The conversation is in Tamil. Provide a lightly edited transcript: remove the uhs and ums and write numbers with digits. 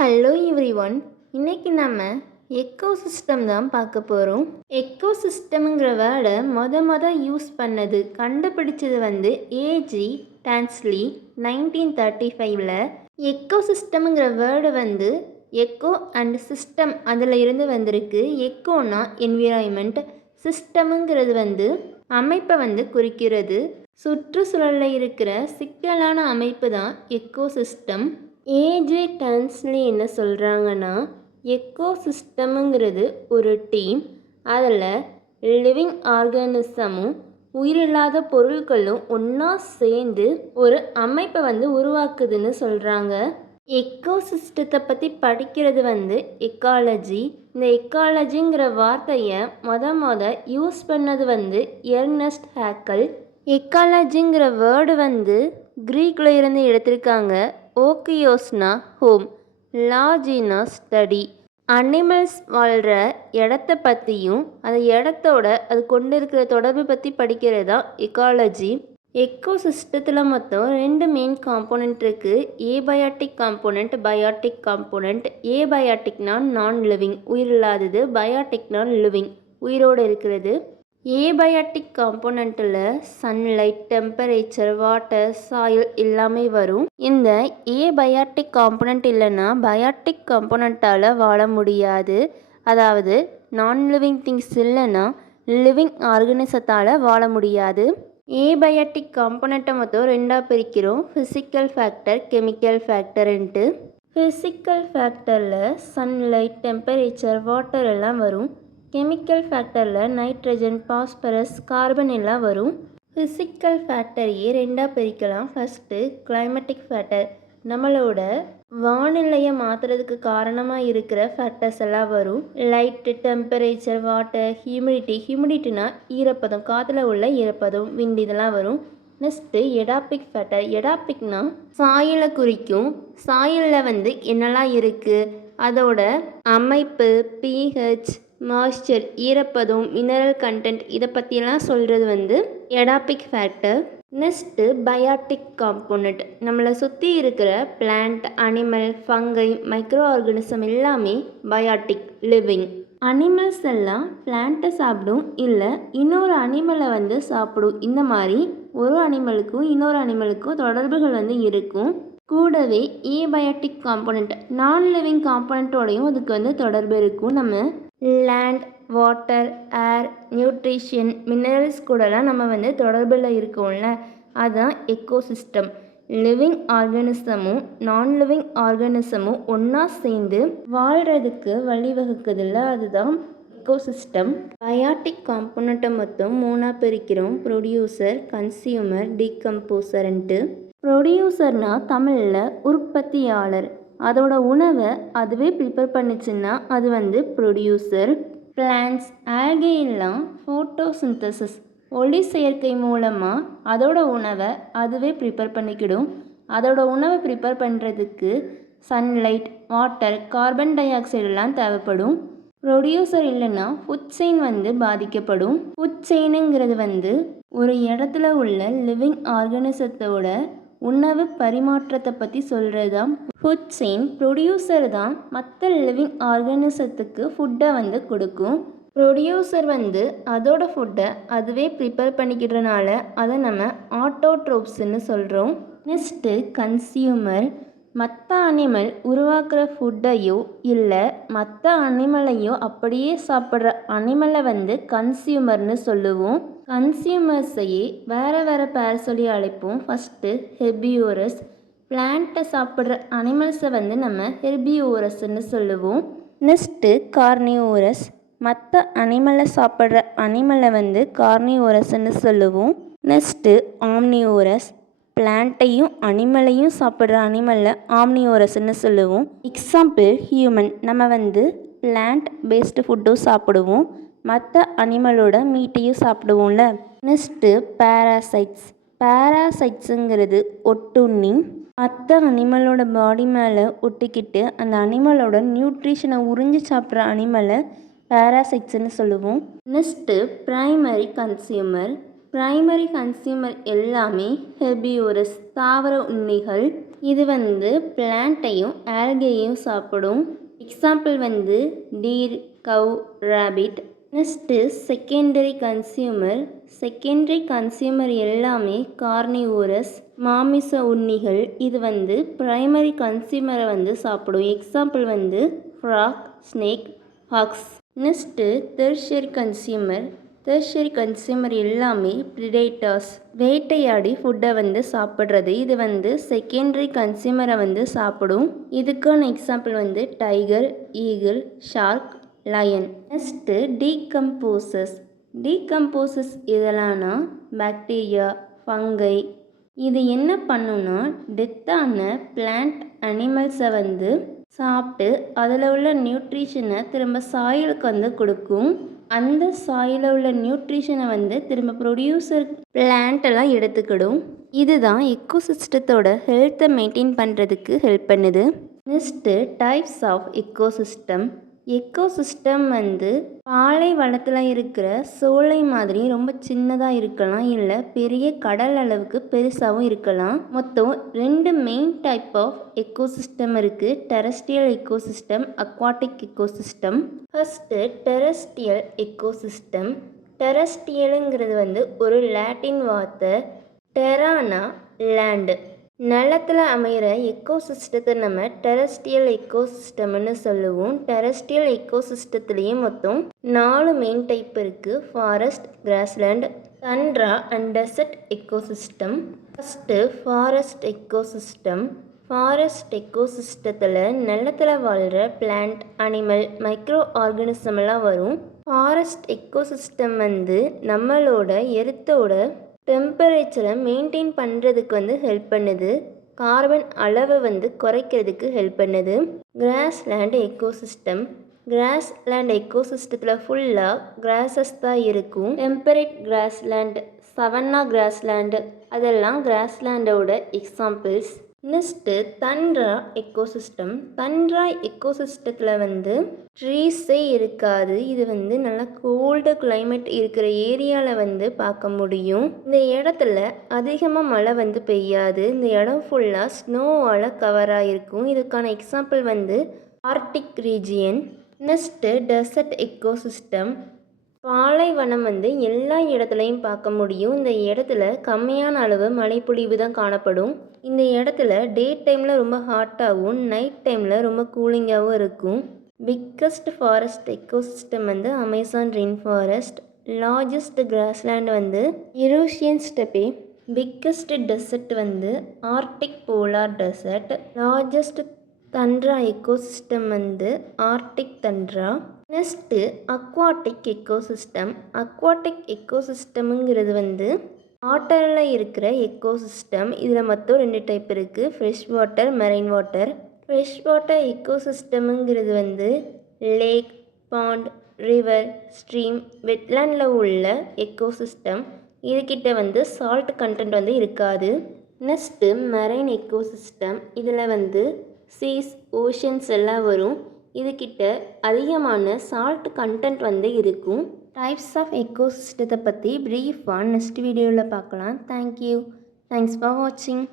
Hello everyone. இன்னைக்கு நம்ம எக்கோசிஸ்டம் தான் பார்க்க போகிறோம். எக்கோசிஸ்டம்ங்கிற வேர்டை மொத யூஸ் பண்ணது கண்டுபிடிச்சது ஏஜி டான்ஸ்லி 1935ல். எக்கோசிஸ்டம்ங்கிற வேர்டு எக்கோ அண்ட் சிஸ்டம் அதில் இருந்து வந்திருக்கு. எக்கோனா என்விரான்மெண்ட், சிஸ்டமுங்கிறது அமைப்பை குறிக்கிறது. சுற்றுச்சூழலில் இருக்கிற சிக்கலான அமைப்பு தான் எக்கோசிஸ்டம். ஏஜே டான்ஸ்லி என்ன சொல்கிறாங்கன்னா, எக்கோசிஸ்டமுங்கிறது ஒரு டீம். அதில் லிவிங் ஆர்கானிசமும் உயிரில்லாத பொருட்களும் ஒன்றா சேர்ந்து ஒரு அமைப்பை உருவாக்குதுன்னு சொல்கிறாங்க. எக்கோசிஸ்டத்தை பற்றி படிக்கிறது எக்காலஜி. இந்த எக்காலஜிங்கிற வார்த்தையை மொத யூஸ் பண்ணது எர்னஸ்ட் ஹேக்கல். எக்காலஜிங்கிற வேர்டு க்ரீக்கில் இருந்து எடுத்திருக்காங்க. ஓக்கியோஸ்னா ஹோம், லாஜினா ஸ்டடி. அனிமல்ஸ் வாழ்கிற இடத்த பற்றியும் அந்த இடத்தோட அது கொண்டு இருக்கிற தொடர்பு பற்றி படிக்கிறது தான் எக்காலஜி. எக்கோசிஸ்டத்தில் மொத்தம் 2 மெயின் காம்போனண்ட் இருக்குது. Abiotic component, biotic component. ஏபயாட்டிக்னா நான் லிவிங், உயிர் இல்லாதது. பயாட்டிக்னா லிவிங், உயிரோடு இருக்கிறது. ஏபயாட்டிக் காம்போனண்ட்டில் சன்லைட், டெம்பரேச்சர், வாட்டர், சாயில் எல்லாமே வரும். இந்த ஏபயாட்டிக் காம்போனண்ட் இல்லைன்னா பயாட்டிக் காம்போனண்ட்டால் வாழ முடியாது. அதாவது நான் லிவிங் திங்ஸ் இல்லைன்னா லிவிங் ஆர்கனிசத்தால் வாழ முடியாது. ஏபயாட்டிக் காம்போனண்ட்டை மொத்தம் 2ஆக பிரிக்கிறோம். ஃபிசிக்கல் ஃபேக்டர், கெமிக்கல் ஃபேக்டர்ன்ட்டு. ஃபிசிக்கல் ஃபேக்டரில் சன்லைட், டெம்பரேச்சர், வாட்டர் எல்லாம் வரும். கெமிக்கல் ஃபேக்டரில் நைட்ரஜன், பாஸ்பரஸ், கார்பன் எல்லாம் வரும். ஃபிசிக்கல் ஃபேக்டரையே 2ஆக பிரிக்கலாம். ஃபஸ்ட்டு கிளைமேட்டிக் ஃபேக்டர், நம்மளோட வானிலையை மாற்றுறதுக்கு காரணமாக இருக்கிற ஃபேக்டர்ஸ் எல்லாம் வரும். லைட்டு, டெம்பரேச்சர், வாட்டர், ஹியூமிடிட்டினா ஈரப்பதம், காற்றுல உள்ள ஈரப்பதம், விண்ட் இதெல்லாம் வரும். Next எடாபிக் factor. எடாபிக்னா சாயிலை குறிக்கும். சாயிலில் என்னெல்லாம் இருக்குது, அதோட அமைப்பு, பிஹெச், மாய்ஸ்சர், ஈரப்பதம், மினரல் கண்டென்ட் இதை பற்றியெல்லாம் சொல்கிறது எடாபிக் ஃபேக்டர். நெக்ஸ்ட்டு பயாட்டிக் காம்போனண்ட், நம்மளை சுற்றி இருக்கிற plant, animal, fungi, micro organism எல்லாமே பயாட்டிக், லிவிங். அனிமல்ஸ் எல்லாம் பிளான்ட்டை சாப்பிடும், இல்லை இன்னொரு அனிமலை சாப்பிடும். இந்த மாதிரி ஒரு அனிமலுக்கும் இன்னொரு அனிமலுக்கும் தொடர்புகள் இருக்கும். கூடவே ஏபயாட்டிக் காம்போனண்ட், நான் லிவிங் காம்போனண்ட்டோடையும் அதுக்கு தொடர்பு இருக்கும். நம்ம லேண்ட், வாட்டர், ஏர், நியூட்ரிஷன், மினரல்ஸ் கூடலாம் நம்ம தொடர்பில் இருக்கோம்ல, அதுதான் எக்கோசிஸ்டம். லிவிங் ஆர்கானிசமும் நான் லிவிங் ஆர்கானிசமும் ஒன்றா சேர்ந்து வாழ்கிறதுக்கு வழிவகுக்குதில்ல, அதுதான் எக்கோசிஸ்டம். பயாட்டிக் காம்போனண்ட்டை மொத்தம் 3ஆக பிரிக்கிறோம். Producer, consumer, டீகம்போசர்ன்ட்டு. ப்ரொடியூசர்னால் தமிழில் உற்பத்தியாளர். அதோட உணவை அதுவே ப்ரிப்பேர் பண்ணிச்சுன்னா அது ப்ரொடியூசர். பிளான்ட்ஸ், ஆல்கே எல்லாம் ஃபோட்டோசிந்தசிஸ், ஒளி செயற்கை மூலமாக அதோட உணவை அதுவே ப்ரிப்பேர் பண்ணிக்கிடும். அதோட உணவை ப்ரிப்பேர் பண்ணுறதுக்கு சன்லைட், வாட்டர், கார்பன் டை ஆக்சைடெல்லாம் தேவைப்படும். ப்ரொடியூசர் இல்லைன்னா ஃபுட் செயின் பாதிக்கப்படும். ஃபுட் செயினுங்கிறது ஒரு இடத்துல உள்ள லிவிங் ஆர்கானிசத்தோட உணவு பரிமாற்றத்தை பற்றி சொல்கிறது தான் ஃபுட் செயின். ப்ரொடியூசர் தான் மற்ற லிவிங் ஆர்கானிசத்துக்கு ஃபுட்டை கொடுக்கும். ப்ரொடியூசர் அதோட ஃபுட்டை அதுவே ப்ரிப்பேர் பண்ணிக்கிறதுனால அதை நம்ம ஆட்டோட்ரோப்ஸ்ன்னு சொல்கிறோம். நெக்ஸ்ட்டு கன்சியூமர், மற்ற அனிமல் உருவாக்குற ஃபுட்டையோ இல்லை மற்ற அனிமலையோ அப்படியே சாப்பிட்ற அனிமலை கன்சியூமர்னு சொல்லுவோம். கன்சியூமர்ஸையே வேறு பேர் சொல்லி அழைப்போம். ஃபஸ்ட்டு ஹெர்பிவோரஸ், பிளான்ட்டை சாப்பிட்ற அனிமல்ஸை நம்ம ஹெர்பிவோரஸ்ன்னு சொல்லுவோம். நெக்ஸ்ட்டு கார்னிவோரஸ், மற்ற அனிமலை சாப்பிட்ற அனிமலை கார்னிவோரஸ்ன்னு சொல்லுவோம். நெக்ஸ்ட்டு ஆம்னிவோரஸ், பிளான்ட்டையும் அனிமலையும் சாப்பிட்ற அனிமலை ஆம்னிவோரஸ்ன்னு சொல்லுவோம். எக்ஸாம்பிள் ஹியூமன், நம்ம பிளான்ட் பேஸ்டு ஃபுட்டும் சாப்பிடுவோம், மற்ற அனிமலோட மீட்டையும் சாப்பிடுவோம்ல. Next parasites. பேராசைட்ஸுங்கிறது ஒட்டுண்ணி, மற்ற அனிமலோட பாடி மேலே ஒட்டிக்கிட்டு அந்த அனிமலோட நியூட்ரிஷனை உறிஞ்சி சாப்பிட்ற அனிமலை பேராசைட்ஸ்ன்னு சொல்லுவோம். Next primary consumer. Primary consumer எல்லாமே ஹெர்பிவோரஸ், தாவர உண்ணிகள். இது வந்து பிளான்ட்டையும் ஆல்கையும் சாப்பிடும். எக்ஸாம்பிள் வந்து டீர், கவ், ராபிட். நெக்ஸ்ட்டு செகண்டரி கன்சியூமர் எல்லாமே கார்னிவோரஸ், மாமிச உண்ணிகள். இது வந்து பிரைமரி கன்சியூமரை வந்து சாப்பிடும். எக்ஸாம்பிள் வந்து frock, snake, hugs. Next tertiary consumer எல்லாமே ப்ரிடேட்டர்ஸ், வேட்டையாடி ஃபுட்டை வந்து சாப்பிட்றது. இது வந்து செகண்டரி கன்சியூமரை வந்து சாப்பிடும். இதுக்கான எக்ஸாம்பிள் வந்து tiger, eagle, shark, lion. Next decomposers இதெல்லாம்னா பாக்டீரியா, ஃபங்கை. இது என்ன பண்ணுன்னா டெத்தான பிளான்ட் அனிமல்ஸை வந்து சாப்பிட்டு அதில் உள்ள நியூட்ரிஷனை திரும்ப சாயிலுக்கு வந்து கொடுக்கும். அந்த சாயில் உள்ள நியூட்ரிஷனை வந்து திரும்ப ப்ரொடியூசர் பிளான்ட்டெல்லாம் எடுத்துக்கிடும். இதுதான் எக்கோசிஸ்டத்தோட ஹெல்த்தை மெயின்டைன் பண்ணுறதுக்கு ஹெல்ப் பண்ணுது. நெக்ஸ்ட்டு டைப்ஸ் ஆஃப் எக்கோசிஸ்டம் வந்து பாலைவனத்தில் இருக்கிற சோலை மாதிரி ரொம்ப சின்னதாக இருக்கலாம், இல்லை பெரிய கடல் அளவுக்கு பெருசாகவும் இருக்கலாம். மொத்தம் 2 மெயின் டைப் ஆஃப் எக்கோசிஸ்டம் இருக்குது. Terrestrial ecosystem, aquatic ecosystem. First terrestrial ecosystem. டெரஸ்ட்ரியலுங்கிறது வந்து ஒரு லாட்டின் வார்த்தை. டெரானா லேண்டு. நிலத்தில் அமைகிற எக்கோசிஸ்டத்தை நம்ம டெரஸ்ட்ரியல் எக்கோசிஸ்டம்னு சொல்லுவோம். டெரஸ்ட்ரியல் எக்கோசிஸ்டத்துலேயே மொத்தம் 4 மெயின் டைப் இருக்குது. Forest, grassland, tundra and desert ecosystem. First forest எக்கோசிஸ்டத்தில் நிலத்தில் வாழ்கிற பிளான்ட், அனிமல், மைக்ரோ ஆர்கானிசம்லாம் வரும். ஃபாரஸ்ட் எக்கோசிஸ்டம் வந்து நம்மளோட எர்த்தோட டெம்பரேச்சரை மெயின்டைன் பண்ணுறதுக்கு வந்து ஹெல்ப் பண்ணுது. கார்பன் அளவை வந்து குறைக்கிறதுக்கு ஹெல்ப் பண்ணுது. கிராஸ்லேண்ட் எக்கோசிஸ்டத்தில் ஃபுல்லாக கிராஸஸ் தான் இருக்கும். டெம்பரேட் கிராஸ்லேண்ட், சவன்னா கிராஸ்லேண்டு அதெல்லாம் கிராஸ்லேண்டோட எக்ஸாம்பிள்ஸ். நெக்ஸ்ட்டு தண்ட்ரா எக்கோசிஸ்டத்தில் வந்து ட்ரீஸே இருக்காது. இது வந்து நல்லா கோல்டு கிளைமேட் இருக்கிற ஏரியாவில் வந்து பார்க்க முடியும். இந்த இடத்துல அதிகமாக மழை வந்து பெய்யாது. இந்த இடம் ஃபுல்லாக ஸ்னோவால் கவர் ஆகிருக்கும். இதுக்கான எக்ஸாம்பிள் வந்து arctic region. Next desert ecosystem. பாலைவனம் வந்து எல்லா இடத்துலையும் பார்க்க முடியும். இந்த இடத்துல கம்மியான அளவு மழைப்பொழிவு தான் காணப்படும். இந்த இடத்துல டே டைமில் ரொம்ப ஹாட்டாகவும் நைட் டைமில் ரொம்ப கூலிங்காகவும் இருக்கும். பிக்கஸ்ட் ஃபாரஸ்ட் எக்கோசிஸ்டம் வந்து Amazon rain forest. Largest grassland வந்து யூரேஷியன் ஸ்டெப்பே. பிக்கஸ்ட் டெசர்ட் வந்து Arctic polar desert. Largest tundra ecosystem வந்து ஆர்டிக் தண்ட்ரா. நெக்ஸ்ட்டு அக்வாட்டிக் எக்கோசிஸ்டம்ங்கிறது வந்து வாட்டரில் இருக்கிற எக்கோசிஸ்டம். இதில் மொத்தம் 2 டைப் இருக்குது, fresh water, marine water. Fresh water எக்கோசிஸ்டம்ங்கிறது வந்து லேக், பாண்ட், ரிவர், ஸ்ட்ரீம், வெட்லேண்டில் உள்ள எக்கோசிஸ்டம். இதுக்கிட்ட வந்து சால்ட் கண்டென்ட் வந்து இருக்காது. Next marine ecosystem. இதில் வந்து சீஸ், ஓஷன்ஸ் எல்லாம் வரும். இதுக்கிட்ட அதிகமான சால்ட் கண்டென்ட் வந்து இருக்கும். டைப்ஸ் ஆஃப் எக்கோசிஸ்டத்தை பற்றி ப்ரீஃபாக நெக்ஸ்ட் வீடியோவில் பார்க்கலாம். தேங்க்ஸ் ஃபார் வாட்சிங்.